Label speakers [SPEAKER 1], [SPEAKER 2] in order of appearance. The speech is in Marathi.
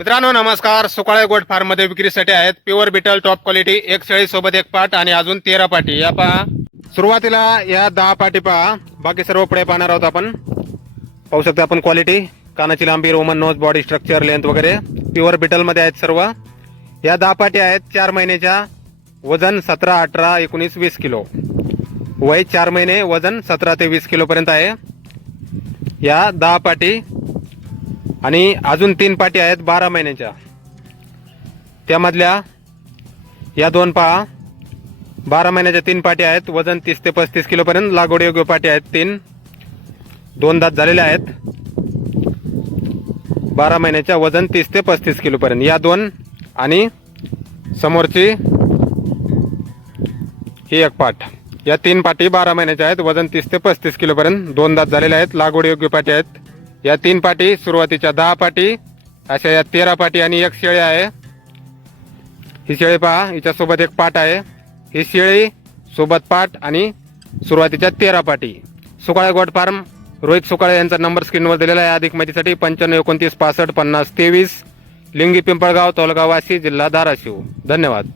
[SPEAKER 1] मित्रांनो नमस्कार. सुकाळे गोट फार्ममध्ये विक्रीसाठी आहेत प्युअर बिटल टॉप क्वालिटी एक शेळी सोबत एक पाट आणि अजून तेरा पाटी. या पहा. सुरुवातीला या दहा पाटी पहा. बाकी सर्व पुढे पाहणार आहोत आपण. पाहू शकता आपण क्वालिटी कानाची लांबी Roman nose body structure length वगैरे. प्युअर बिटलमध्ये आहेत सर्व. या दहा पाटी आहेत चार महिन्याच्या. वजन सतरा अठरा एकोणीस वीस किलो. वय चार महिने वजन सतरा ते वीस किलोपर्यंत आहे. या दहा पाटी आणि अजून तीन पाटी आहेत बारा महिन्याच्या. त्यामधल्या या दोन पहा. बारा महिन्याच्या तीन पाट्या आहेत. वजन तीस ते पस्तीस किलोपर्यंत लागवड योग्य पाटी आहेत तीन. दोन दात झालेल्या आहेत. बारा महिन्याच्या वजन तीस ते पस्तीस किलोपर्यंत. या दोन आणि समोरची ही एक पाठ या तीन पाटी बारा महिन्याच्या आहेत. वजन तीस ते पस्तीस किलोपर्यंत दोन दात झालेल्या आहेत. लागवड योग्य पाटी आहेत. या तीन पाटी सुरुवातीच्या दहा पाटी अशा या तेरा पाटी आणि एक शेळी आहे. ही शेळी पहा हिच्यासोबत एक पाट आहे. ही शेळी सोबत पाट आणि सुरुवातीच्या तेरा पाटी. सुकाळे गोट फार्म रोहित सुकाळे यांचा नंबर स्क्रीनवर दिलेला आहे. अधिक माहितीसाठी पंच्याण्णव एकोणतीस पासष्ट पन्नास तेवीस लिंगी पिंपळगाव तोलगाव वाशी जिल्हा धाराशिव. धन्यवाद.